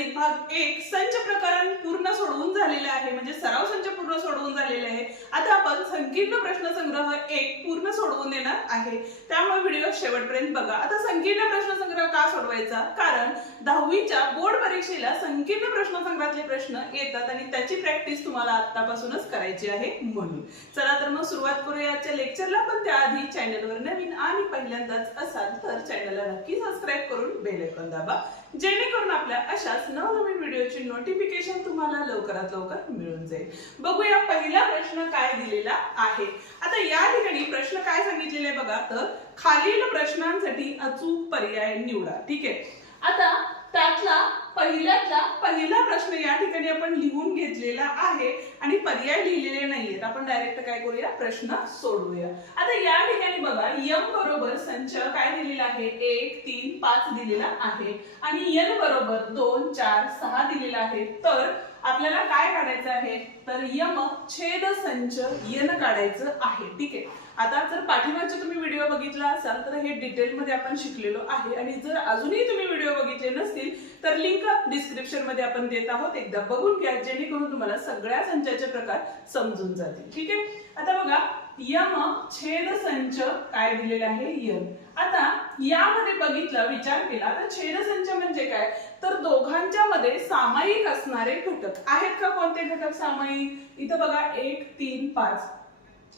गणित भाग 1 संच प्रकरण पूर्ण सोडवून झालेले आहे, म्हणजे सराव संच पूर्ण सोडवून झालेले आहे। आता आपण संकीर्ण प्रश्न संग्रह 1 पूर्ण सोडवून देणार आहे, त्यामुळे व्हिडिओ शेवटपर्यंत बघा। आता संकीर्ण प्रश्न संग्रह का सोडवायचा, कारण 10वीच्या बोर्ड परीक्षेला संकीर्ण प्रश्न संग्रहातले प्रश्न येतात आणि त्याची प्रॅक्टिस तुम्हाला आतापासूनच करायची आहे म्हणून। चला तर मग सुरुवात करूया आजच्या लेक्चरला, पण त्याआधी चॅनलवर नवीन आणि पहिल्यांदाच असाल तर चॅनलला नक्की सबस्क्राइब करून बेल आयकॉन दाबा, जेणेकरून आपल्या अशाच नवनवीन व्हिडिओची नोटिफिकेशन तुम्हाला लवकरात लवकर मिळून जाईल। बघूया पहिला प्रश्न काय दिलेला आहे। आता या ठिकाणी प्रश्न काय सांगितलेला आहे बघा, तर खालील प्रश्नांसाठी अचूक पर्याय निवडा। ठीक आहे, आता त्यातला पहिला प्रश्न या ठिकाणी आपण लिहून घेतलेला आहे आणि पर्याय लिहिलेले नाहीयेत। आपण डायरेक्ट काय करूया, प्रश्न सोडवूया। आता या ठिकाणी बघा m बरोबर संच काय दिलेला आहे, 1 3 5 दिलेला आहे आणि n बरोबर 2 4 6 दिलेला आहे। तर आपल्याला काय काढायचं आहे, तर m छेद संच n काढायचं आहे। ठीक आहे, आता जर पाठीमागचे तुम्ही व्हिडिओ बघितला असाल तर हे डिटेल मध्ये आपण शिकलेलो आहे आणि जर अजूनही तुम्ही व्हिडिओ बघितले नसतील तर लिंक डिस्क्रिप्शन मध्ये आपण देत आहोत, एकदा बघून घ्या, जेणेकरून तुम्हाला सगळ्या संचाचे प्रकार समजून जातील। ठीक आहे, आता बघा m छेद संच काय दिलेला आहे, n। आता यामध्ये बघितलं, विचार केला तर छेद संच म्हणजे काय, तर दोघांच्या मध्ये सामायिक असणारे घटक आहेत का, कोणते घटक सामायिक, इथं बघा 1 3 5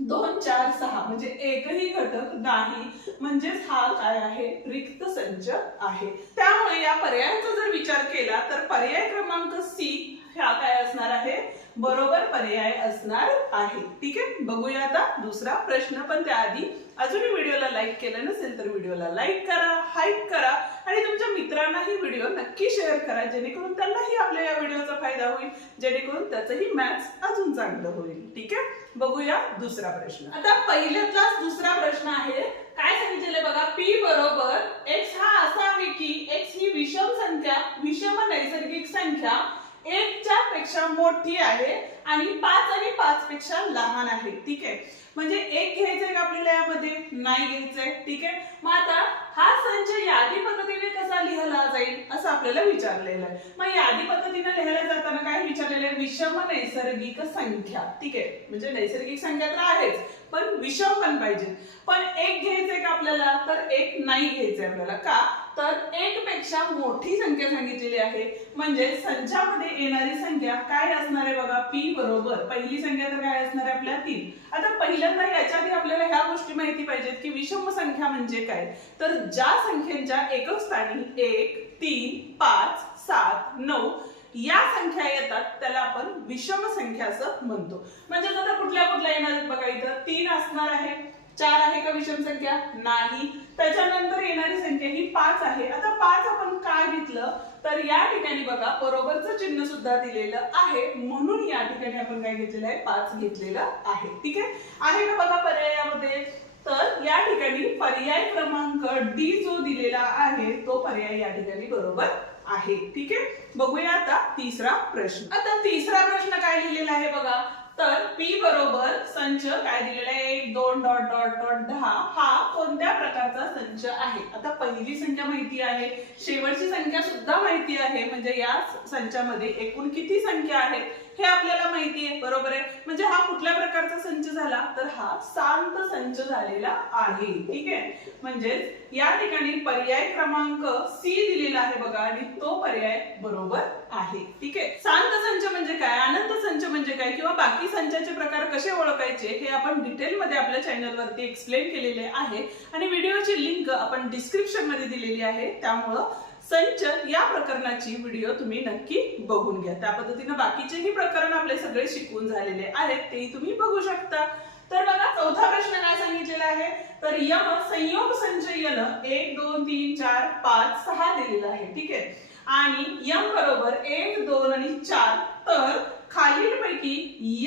2 4 6 म्हणजे एकही घटक नाही, म्हणजे हा काय आहे, रिक्त संच आहे। त्यामुळे या पर्यायाचा जर विचार केला तर पर्याय क्रमांक सी हा काय असणार आहे, बरोबर पर्याय असणार आहे। ठीक आहे, बघूया आता दुसरा प्रश्न, पण त्याआधी अजूनही व्हिडिओला लाईक केलं नसेल तर व्हिडिओला लाईक करा, हाईप करा आणि तुमच्या मित्रांनाही व्हिडिओ नक्की शेअर करा, जेणेकरून त्यांनाही आपल्या या व्हिडिओचा फायदा होईल, जेणेकरून त्याचंही मॅथ्स अजून चांगलं होईल। ठीक आहे, बघूया दुसरा प्रश्न। आता पहिल्यातलाच दुसरा प्रश्न आहे, काय सांगितलेलं बघा, p बरोबर x हा असा आहे की x ही विषम संख्या, विषम नैसर्गिक संख्या 1 च्या पेक्षा मोठी आहे आणि 5 आणि 5 पेक्षा लहान आहे। ठीक आहे, म्हणजे 1 घ्यायचंय का आपल्याला, यामध्ये नाही घ्यायचंय। ठीक आहे, मग आता हा संच यादी पद्धतीने कसा लिहिला जाईल असं आपल्याला विचारलेलं आहे। मग यादी पद्धतीने लिहायला जाताना काय विचारलेलं आहे, विषम नैसर्गिक संख्या। ठीक आहे, म्हणजे नैसर्गिक संख्या तर आहेच पण विषम पण पाहिजे, पण 1 घ्यायचंय का आपल्याला, तर 1 नाही घ्यायचंय आपल्याला, का तर 1 पेक्षा मोठी संख्या सांगितलेली आहे, म्हणजे संचामध्ये येणारी संख्या काय असणार आहे बघा, p बरोबर पहिली संख्या तर काय असणार आहे आपल्या 3। आता पहिल्यांदा याच्या आधी आपल्याला ह्या गोष्टी माहिती पाहिजेत की विषम संख्या म्हणजे काय, तर ज्या संख्यांच्या एकक स्थानी 1 3 5 7 9 या संख्या येतात त्याला आपण विषम संख्या असं म्हणतो। म्हणजे आता कुठल्या कुठल्या येणार आहेत बघा, इथं 3 असणार आहे, 4 आहे का विषम संख्या, नाही, त्याच्यानंतर येणारी संख्या ही 5 आहे। आता 5 आपण काय घेतलं, तर या ठिकाणी बघा बरोबरचं चिन्ह सुद्धा दिलेलं आहे, म्हणून या ठिकाणी आपण काय घेतलेलं आहे, 5 घेतलेलं आहे। ठीक आहे का बघा पर्यायामध्ये, तर या ठिकाणी पर्याय क्रमांक डी जो दिलेला आहे तो पर्याय या ठिकाणी बरोबर आहे। ठीक आहे, बघूया आता तिसरा प्रश्न। आता तिसरा प्रश्न काय लिहिलेला आहे बघा, तर p बरोबर संच काय दिलेला आहे, 1 2 डॉट डॉट डॉट 10 हा कोणत्या प्रकारचा संच आहे। आता पहिली संख्या माहिती आहे, शेवटची संख्या सुद्धा माहिती आहे, म्हणजे या संचामध्ये एकूण किती संख्या आहेत हे आपल्याला माहिती आहे, बरोबर आहे, म्हणजे हा कुठल्या प्रकारचा संच झाला, तर हा शांत संच झालेला आहे। ठीक आहे, म्हणजे या ठिकाणी पर्याय क्रमांक सी दिलेला आहे बघा आणि तो पर्याय बरोबर आहे। ठीक आहे, शांत संच म्हणजे काय, आनंद संच म्हणजे काय, किंवा बाकी संचाचे प्रकार कसे ओळखायचे हे आपण डिटेल मध्ये आपल्या चॅनल वरती एक्सप्लेन केलेले आहे आणि व्हिडिओची लिंक आपण डिस्क्रिप्शन मध्ये दिलेली आहे, त्यामुळं संच या प्रकरणाची व्हिडिओ तुम्ही नक्की बघून घ्या। त्या पद्धतीने बाकीचेही प्रकरण आपले सगळे शिकवून झालेले आहेत, तेही तुम्ही बघू शकता। तर बघा चौथा प्रश्न काय सांगितलेला आहे, तर m संयोग संच n 1 2 3 4 5 6 दिलेला आहे। ठीक आहे, आणि m बरोबर 1 2 आणि 4, तर खालीलपैकी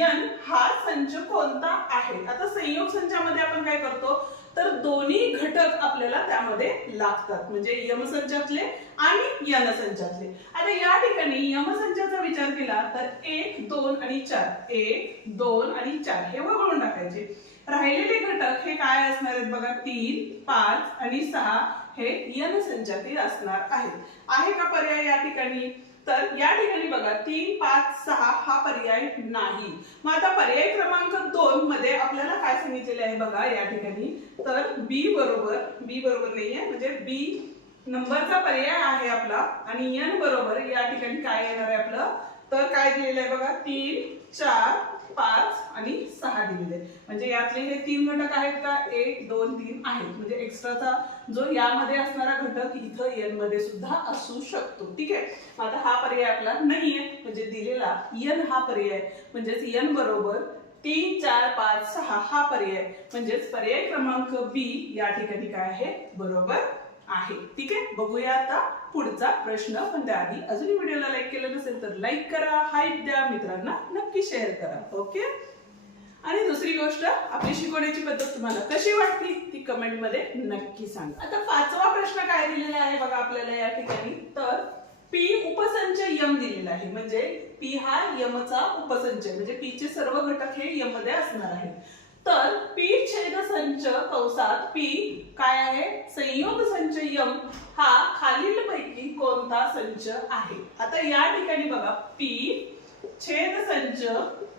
n हा संच कोणता आहे। आता संयोग संचामध्ये आपण काय करतो, तर दोन्ही घटक आपल्याला त्यामध्ये लागतात, म्हणजे यम संचातले आणि n संचातले। आता या ठिकाणी यम संचाचा विचार केला तर 1 2 आणि 4 1 2 आणि 4 हे वगळून टाकायचे, राहिलेले घटक हे काय असणार आहेत बघा, 3 5 आणि 6 हे n संचातील असणार आहेत। आहे का पर्याय या ठिकाणी, तर या ठिकाणी बघा 3, 5, 6 हा पर्याय नाही. मग आता पर्याय क्रमांक 2 मध्ये आपल्याला काय सांगितलेले आहे बघा या ठिकाणी, तर बी बरोबर नाहीये, म्हणजे बी नंबरचा पर्याय आहे आपला आणि n बरोबर या ठिकाणी काय येणार आहे आपलं, तर काय दिलेलं आहे बघा 3, 4, 5 आणि 6 दिलेले आहे. म्हणजे यातले हे 3 घटक आहेत का, 1, 2, 3 आहेत. म्हणजे एक्स्ट्राचा जो यामध्ये असणारा घटक इथं n मध्ये सुद्धा असू शकतो. ठीक आहे. आता हा पर्याय आपला नाहीये, म्हणजे दिलेला n हा पर्याय, म्हणजेच n बरोबर 3, 4, 5, 6 हा पर्याय, म्हणजेच पर्याय क्रमांक बी या ठिकाणी काय आहे, बरोबर आहे. ठीक आहे. बघूया आता पुढचा प्रश्न. पण त्याआधी अजून व्हिडिओला लाईक केलं नसेल तर लाईक करा, हाईप द्या, मित्रांना नक्की शेअर करा. ओके. आणि दुसरी गोष्ट, आपली शिकवण्याची पद्धत तुम्हाला कशी वाटली ती कमेंट मध्ये नक्की सांगा. आता 5वा प्रश्न काय दिलेला आहे बघा आपल्याला या ठिकाणी, तर पी उपसंच यम दिलेला आहे. म्हणजे पी हा यमचा उपसंच आहे, म्हणजे पी चे सर्व घटक हे यम मध्ये असणार आहेत. तर पी छेद संच कंसात पी काय आहे, संयोग संच यम हा खालीलपैकी कोणता संच आहे. आता या ठिकाणी बघा पी छेद संच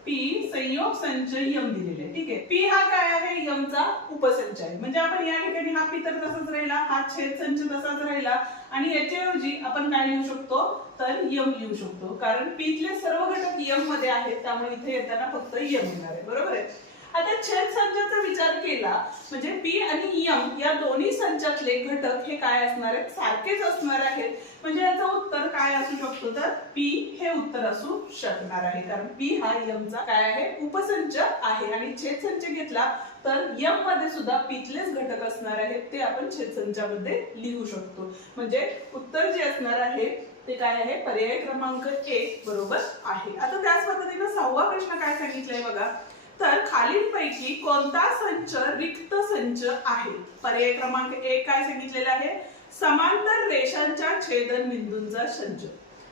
पी संयोग संच यम दिलेले आहे. ठीक आहे. पी हा काय आहे, यमचा उपसंच आहे. म्हणजे आपण या ठिकाणी हा पी तर तसाच राहिला, हा छेद संच तसाच राहिला आणि याच्याऐवजी आपण काय लिहू शकतो, तर यम लिहू शकतो. कारण पीतले सर्व घटक यम मध्ये आहेत, त्यामुळे इथे येताना फक्त यम येणार आहे. बरोबर आहे. आता छेद संचाचा विचार केला म्हणजे पी आणि यम या दोन्ही संचातले घटक हे काय असणार आहेत, सारखेच असणार आहेत. म्हणजे याचं उत्तर काय असू शकतो, तर पी हे उत्तर असू शकणार आहे. कारण पी हा यमचा काय आहे, उपसंच आहे. आणि छेद संच घेतला तर यम मध्ये सुद्धा पीतलेच घटक असणार आहेत, ते आपण छेद संचामध्ये लिहू शकतो. म्हणजे उत्तर जे असणार आहे ते काय आहे, पर्याय क्रमांक 1 बरोबर आहे. आता त्याच पद्धतीने 6वा प्रश्न काय सांगितलंय बघा, तर खालीलपैकी कोणता संच रिक्त संच आहे. पर्याय क्रमांक 1 काय सांगितलेला आहे, समांतर रेषांच्या छेदन बिंदूंचा संच.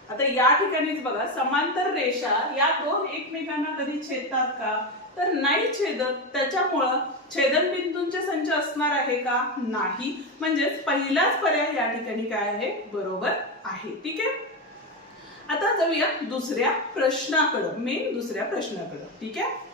आता या ठिकाणीच बघा, समांतर रेषा या दोन एकमेकांना कधी छेदतात का, तर नाही छेदत. त्याच्यामुळं छेदन बिंदूंचे संच असणार आहे का, नाही. म्हणजेच पहिलाच पर्याय या ठिकाणी काय आहे, बरोबर आहे. ठीक आहे. आता जाऊया दुसऱ्या प्रश्नाकडे, मेन दुसऱ्या प्रश्नाकडे. ठीक आहे.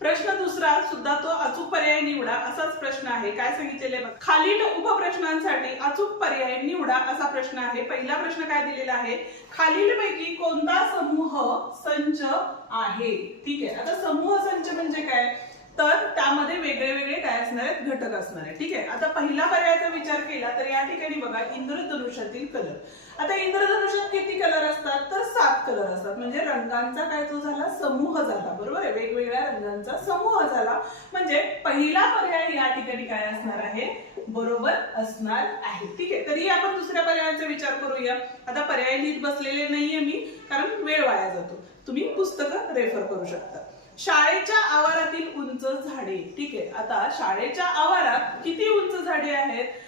प्रश्न दुसरा सुद्धा तो अचूक पर्याय निवडा असाच प्रश्न आहे. काय सांगितलेले बघा, खालील उपप्रश्नांसाठी अचूक पर्याय निवडा असा प्रश्न आहे. पहिला प्रश्न काय दिलेला आहे, खालीलपैकी कोणता समूह संच आहे. ठीक आहे. आता समूह संच म्हणजे काय, तर त्यामध्ये वेगळे वेगळे काय असणार आहेत, घटक असणार आहेत. ठीक आहे. आता पहिला पर्यायाचा विचार केला तर या ठिकाणी बघा इंद्रधनुष्यातील कलर. आता इंद्रधनुष्यात किती कलर असतात, तर 7 कलर असतात. म्हणजे रंगांचा काय तो झाला, समूह झाला. बरोबर आहे. वेगवेगळ्या रंगांचा समूह झाला. म्हणजे पहिला पर्याय या ठिकाणी काय असणार आहे, बरोबर असणार आहे. ठीक आहे. तरी आपण दुसऱ्या पर्यायाचा विचार करूया. आता पर्याय लिहित बसलेले नाहीये मी, कारण वेळ वाया जातो. तुम्ही पुस्तकं रेफर करू शकता. शाळेच्या आवारातील उंच झाडे. ठीक आहे. आता शाळेच्या आवारात किती उंच झाडे आहेत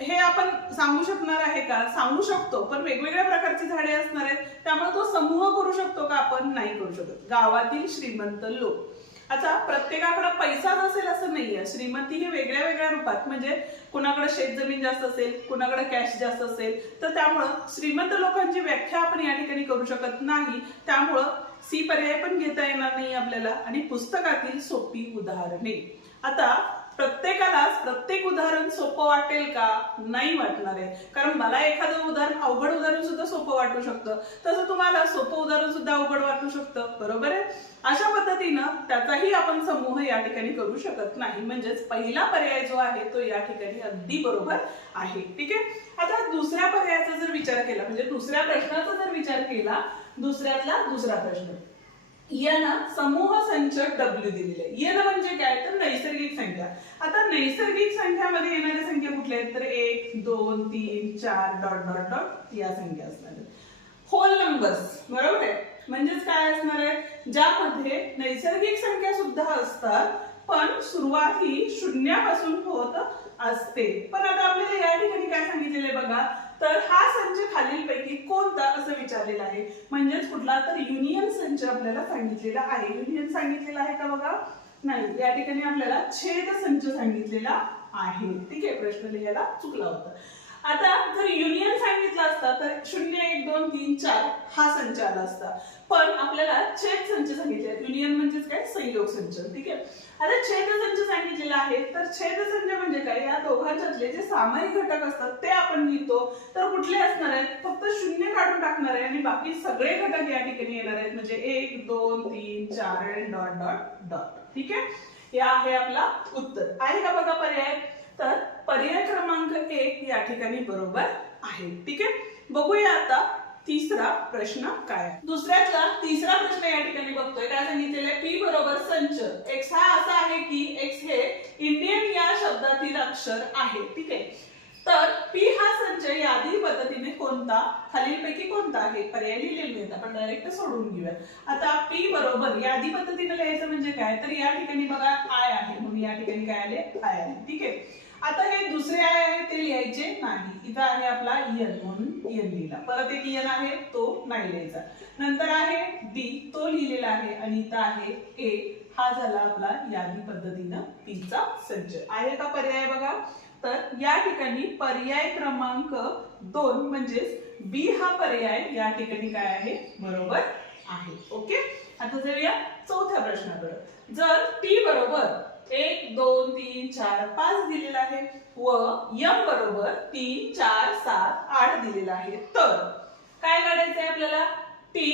हे आपण सांगू शकणार आहे का, सांगू शकतो. पण वेगवेगळ्या प्रकारची झाडे असणार आहेत, त्यामुळे तो समूह करू शकतो का, आपण नाही करू शकत. गावातील श्रीमंत लोक. आता प्रत्येकाकडे पैसाच असेल असं नाहीये. श्रीमंती हे वेगळ्या वेगळ्या रूपात, म्हणजे कुणाकडे शेतजमीन जास्त असेल, कुणाकडे कॅश जास्त असेल, तर त्यामुळं श्रीमंत लोकांची व्याख्या आपण या ठिकाणी करू शकत नाही. त्यामुळं सी पर्याय पण घेता येणार नाही आपल्याला. आणि पुस्तकातील सोपी उदाहरणे. आता प्रत्येकालाच प्रत्येक उदाहरण सोपं वाटेल का, नाही वाटणार आहे. कारण मला एखादं उदाहरण, अवघड उदाहरण सुद्धा सोपं वाटू शकतं, तसं तुम्हाला सोपं उदाहरण सुद्धा अवघड वाटू शकतं. बरोबर आहे. अशा पद्धतीनं त्याचाही आपण समूह या ठिकाणी करू शकत नाही. म्हणजेच पहिला पर्याय जो आहे तो या ठिकाणी अगदी बरोबर आहे. ठीक आहे. आता दुसऱ्या पर्यायाचा जर विचार केला, म्हणजे दुसऱ्या प्रश्नाचा जर विचार केला, दुसऱ्यातला दुसरा प्रश्न, यन समूह संच डब्ल्यू दिलेले आहे. यन म्हणजे काय, तर नैसर्गिक संख्या. आता नैसर्गिक संख्यामध्ये येणाऱ्या संख्या कुठल्या आहेत, तर 1, 2, 3, 4 डॉट डॉट डॉट या संख्या असणार आहेत. Whole numbers. बरोबर आहे. म्हणजेच काय असणार आहे, ज्यामध्ये नैसर्गिक संख्या सुद्धा असतात, पण सुरुवात ही शून्यापासून होत असते. पण आता आपल्याला या ठिकाणी काय सांगितलेले बघा, तर हा संच खालीलपैकी कोणता असं विचारलेला आहे. म्हणजेच कुठला, तर युनियन संच आपल्याला सांगितलेला आहे. युनियन सांगितलेला आहे का बघा, नाही. या ठिकाणी आपल्याला छेद संच सांगितलेला आहे. ठीक आहे. प्रश्न लिहायला चुकला होता. आता जर युनियन सांगितलं असता तर 0 1 2 3 4 हा संच आला असता, पण आपल्याला छेद संच सांगितले. युनियन म्हणजेच काय, संयोग संच. ठीक आहे, आता छेद संच सांगितलेला आहे, तर छेद संच म्हणजे काय, या दोघांच्यातले जे सामायिक घटक असतात ते आपण लिहितो. तर कुठले असणार आहेत, फक्त 0 काढून टाकणार आहे आणि बाकी सगळे घटक या ठिकाणी येणार आहेत, म्हणजे 1 2 3 4 डॉट डॉट डॉट. ठीक आहे, हे आहे आपला उत्तर. आहे का बघा पर्याय? तर पर्याय क्रमांक 1 या ठिकाणी बरोबर आहे. ठीक आहे, बघूया आता तिसरा प्रश्न काय आहे. दुसऱ्यातला तिसरा प्रश्न या ठिकाणी बघतोय. काय सांगितलेलं आहे, पी बरोबर संच. एक्स हा असा आहे की एक्स हे इंडियन या शब्दातील अक्षर आहे. ठीक आहे, तर पी हा संच यादी पद्धतीने कोणता, खालीलपैकी कोणता आहे? पर्याय लिहिलेले नाहीत, आपण डायरेक्ट सोडून घेऊया. आता पी बरोबर यादी पद्धतीने लिहायचं म्हणजे काय, तर या ठिकाणी बघा आय आहे, म्हणून या ठिकाणी काय आले, आय आले. ठीक आहे, आता हे दुसरे आय आहे ते लिहायचे नाही. इथं आहे आपला एन, म्हणून एन लिहिला. परत एक एन आहे तो नाही लिहायचा. नंतर आहे डी, तो लिहिलेला आहे. आणि इथं आहे ए, हा झाला आपला यादी पद्धतीनं पीचा संच. आहे का पर्याय बघा? तर या ठिकाणी पर्याय क्रमांक 2 म्हणजेच बी हा पर्याय या ठिकाणी काय आहे, बरोबर आहे. ओके, आता जाऊया चौथ्या प्रश्नाकडे. जर टी बरोबर 1 2 3 4 5 दिलेला आहे व एम बरोबर 3 4 7 8 दिलेला आहे, तर काय काढायचंय आपल्याला? टी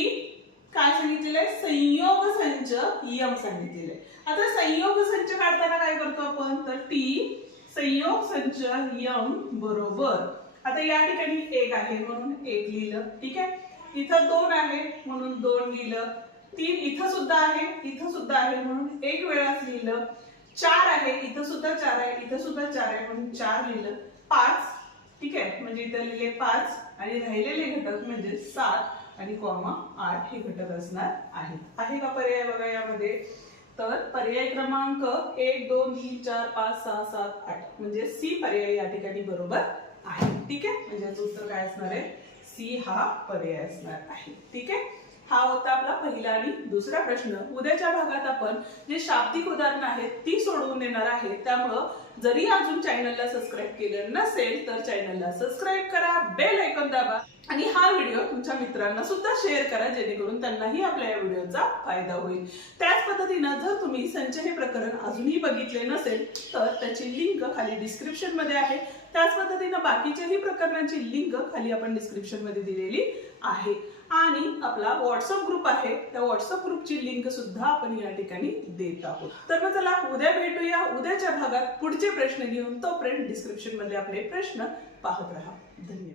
काय सांगितलेलं आहे, संयोग संच एम सांगितलेलं आहे. आता संयोग संच काढताना काय करतो आपण, तर टी संयोग संच एम बरोबर, आता या ठिकाणी 1 आहे म्हणून 1 लिहिलं. ठीक आहे, इथं 2 आहे म्हणून 2 लिहिलं. 3 इथं सुद्धा आहे, इथं सुद्धा आहे म्हणून 1 वेळाच लिहिलं. 4 आहे, इथं सुद्धा 4 आहे, इथं सुद्धा 4 आहे म्हणून 4 लिहिलं. 5, ठीक आहे, म्हणजे इथं लिहिले 5 आणि राहिलेले घटक म्हणजे 7 आणि कॉमा 8 हे घटक असणार आहे. आहे का पर्याय बघा यामध्ये? तर पर्याय क्रमांक 1 2 3 4 5 6 7 8 म्हणजे सी पर्याय या ठिकाणी बरोबर आहे. ठीक आहे, म्हणजे याचं उत्तर काय असणार आहे, सी हा पर्याय असणार आहे. ठीक आहे, हा होता आपला पहिला आणि दुसरा प्रश्न. उद्याच्या भागात आपण जे शाब्दिक उदाहरण आहेत ती सोडवून देणार आहे. त्यामुळं जरी अजून चॅनलला सबस्क्राईब केलं नसेल तर चॅनलला सबस्क्राईब करा, बेल आयकॉन दाबा आणि हा व्हिडिओ तुमच्या मित्रांना सुद्धा शेअर करा, जेणेकरून त्यांनाही आपल्या या व्हिडिओचा फायदा होईल. त्याच पद्धतीनं जर तुम्ही संच हे प्रकरण अजूनही बघितले नसेल तर त्याची लिंक खाली डिस्क्रिप्शन मध्ये आहे. त्याच पद्धतीनं बाकीच्याही प्रकरणांची लिंक खाली आपण डिस्क्रिप्शन मध्ये दिलेली आहे. आणि आपला व्हॉट्सअप ग्रुप आहे, त्या व्हॉट्सअप ग्रुपची लिंक सुद्धा आपण या ठिकाणी देत आहोत. तर मग चला उद्या भेटूया उद्याच्या भागात पुढचे प्रश्न घेऊन. तोपर्यंत डिस्क्रिप्शन मध्ये आपले प्रश्न पाहत राहा. धन्यवाद.